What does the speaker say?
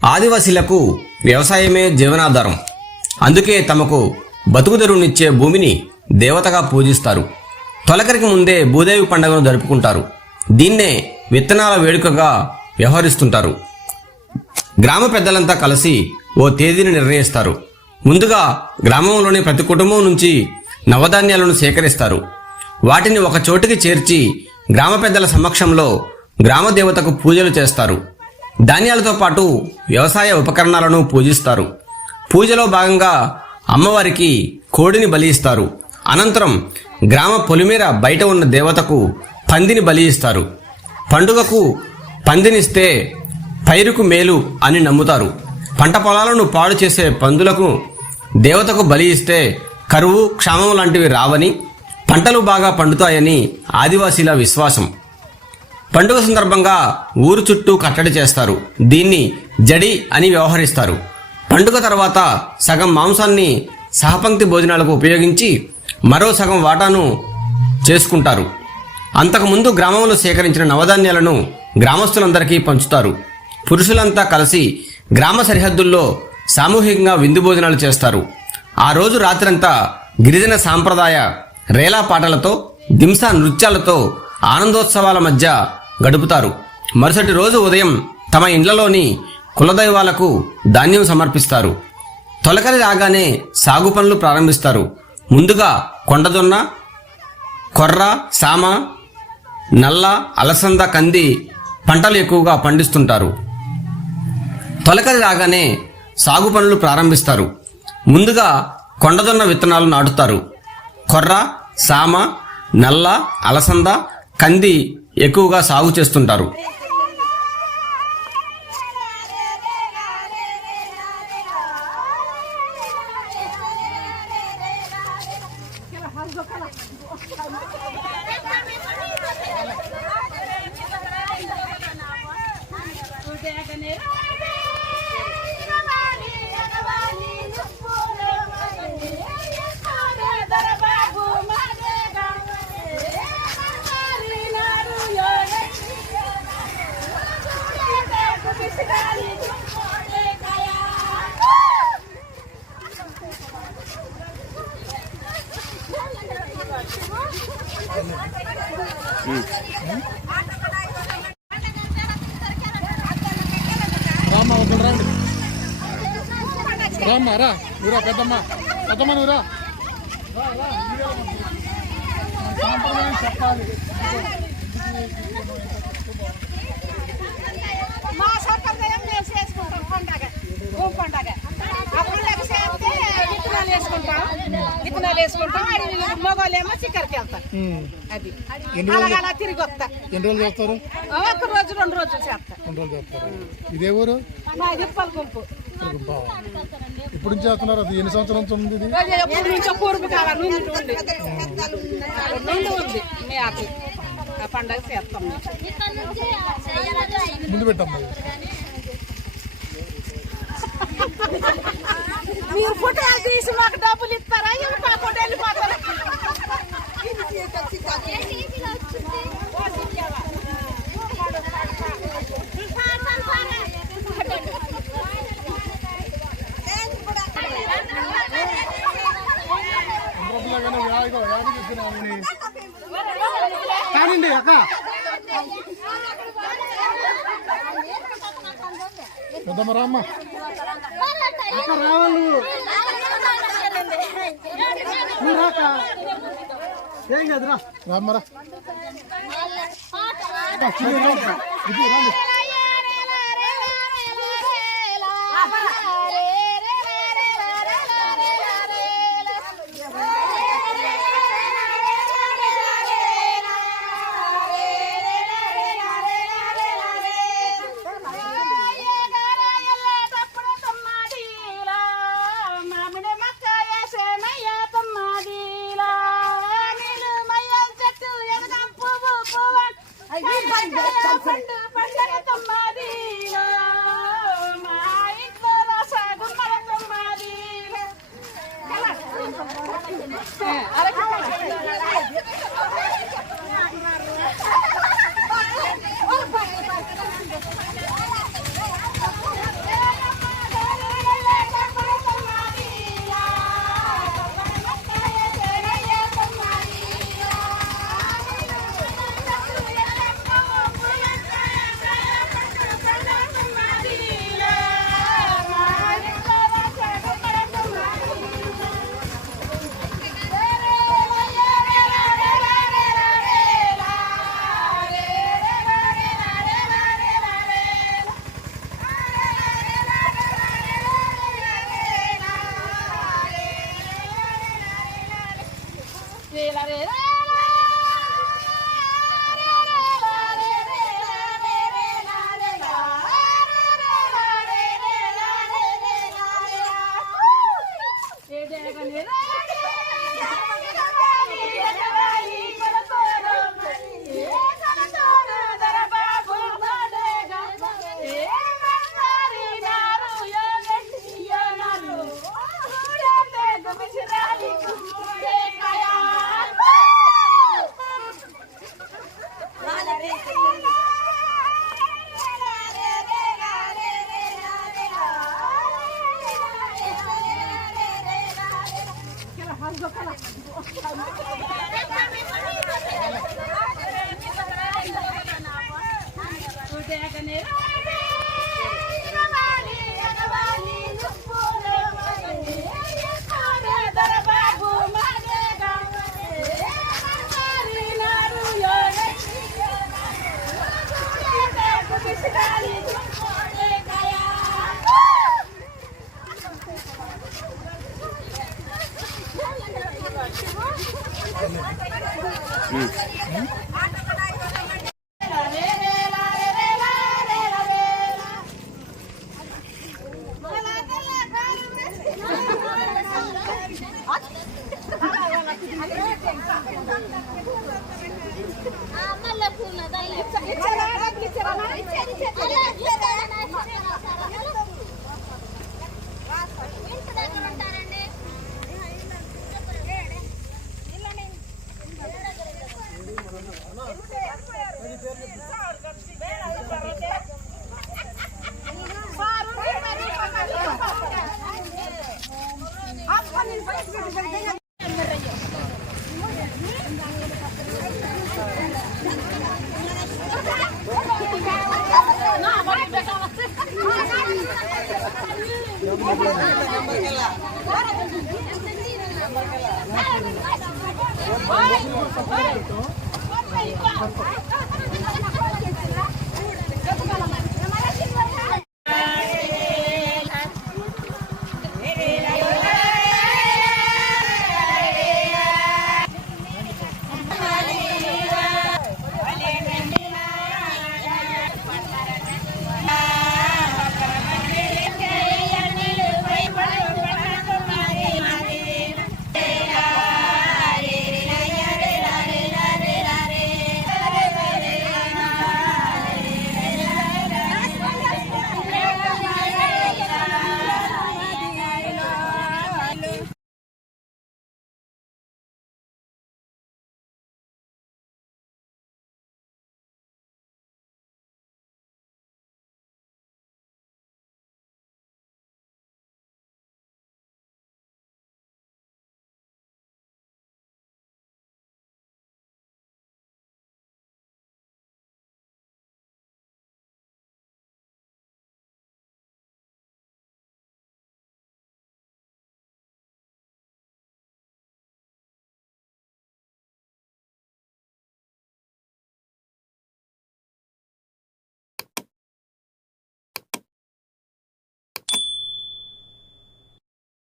ఆదివాసీలకు వ్యవసాయమే జీవనాధారం. అందుకే తమకు బతుకుదెరువునిచ్చే భూమిని దేవతగా పూజిస్తారు. తొలకరికి ముందే భూదేవి పండుగను జరుపుకుంటారు. దీన్నే విత్తనాల వేడుకగా వ్యవహరిస్తుంటారు. గ్రామ పెద్దలంతా కలిసి ఓ తేదీని నిర్ణయిస్తారు. ముందుగా గ్రామంలోని ప్రతి కుటుంబం నుంచి నవధాన్యాలను సేకరిస్తారు. వాటిని ఒక చోటికి చేర్చి గ్రామ పెద్దల సమక్షంలో గ్రామ దేవతకు పూజలు చేస్తారు. ధాన్యాలతో పాటు వ్యవసాయ ఉపకరణాలను పూజిస్తారు. పూజలో భాగంగా అమ్మవారికి కోడిని బలి ఇస్తారు. అనంతరం గ్రామ పొలిమేర బయట ఉన్న దేవతకు పందిని బలి ఇస్తారు. పండుగకు పందినిస్తే పైరుకు మేలు అని నమ్ముతారు. పంట పొలాలను పాడు చేసే పందులకు దేవతకు బలి ఇస్తే కరువు క్షామం లాంటివి రావని, పంటలు బాగా పండుతాయని ఆదివాసీల విశ్వాసం. పండుగ సందర్భంగా ఊరు చుట్టూ కట్టడి చేస్తారు. దీన్ని జడి అని వ్యవహరిస్తారు. పండుగ తర్వాత సగం మాంసాన్ని సహపంక్తి భోజనాలకు ఉపయోగించి మరో సగం వాటాను చేసుకుంటారు. అంతకుముందు గ్రామంలో సేకరించిన నవధాన్యాలను గ్రామస్తులందరికీ పంచుతారు. పురుషులంతా కలిసి గ్రామ సరిహద్దుల్లో సామూహికంగా విందు భోజనాలు చేస్తారు. ఆ రోజు రాత్రంతా గిరిజన సాంప్రదాయ రేలా పాటలతో, దింసా నృత్యాలతో ఆనందోత్సవాల మధ్య గడుపుతారు. మరుసటి రోజు ఉదయం తమ ఇండ్లలోని కులదైవాలకు ధాన్యం సమర్పిస్తారు. తొలకరి రాగానే సాగు పనులు ప్రారంభిస్తారు. ముందుగా కొండజొన్న, కొర్ర, సామ, నల్ల, అలసంద, కంది పంటలు ఎక్కువగా పండిస్తుంటారు. తొలకరి రాగానే సాగు పనులు ప్రారంభిస్తారు. ముందుగా కొండజొన్న విత్తనాలు నాటుతారు. కొర్ర, సామ, నల్ల, అలసంద, కంది ఎక్కువగా సాగు చేస్తుంటారు. రామ్మా ఒకరు రండి. రామ్మా రా, నువ్వురా పెద్దమ్మ, పెద్దమ్మ నువ్వురా. సాంప్రదాయం చెప్పాలి. మా సంప్రదాయం మేము చేసుకుంటాం. పండగ భూమి పండగ. ఆ పండగ చేస్తే విత్తనాలు వేసుకుంటాం. మగవాళ్ళేమో చిక్కరికి వెళ్తారు. అది అలా తిరిగి వస్తా. ఎన్ని రోజులు చేస్తారు? ఒక రోజు 2 రోజులు చేస్తారు. 2 రోజులు చేస్తారు. ఇదే ఊరు? మా దిప్పల గుంపు. ఇప్పుడు నుంచి చేస్తున్నారు. అది ఎన్ని సంవత్సరాల నుంచి ఉంది? ఎప్పటి నుంచో పూర్వ కాలం నుండి ఉంది. మీ ఆకు ఆ పండగ చేస్తాం. ముందు పెట్టమ్మా. మీరు ఫోటోలు తీసి మాకు డబ్బులు ఇస్తారా? మా ఫోటో వెళ్ళిపోతారా? కానిండి అక్క, పెద్దమ్మ రామ్మ, అక్క రావాలి. నువ్వు రాక ఏం కదరా, రామ్మరా. ఇది రండి. మళ్ళీ పూల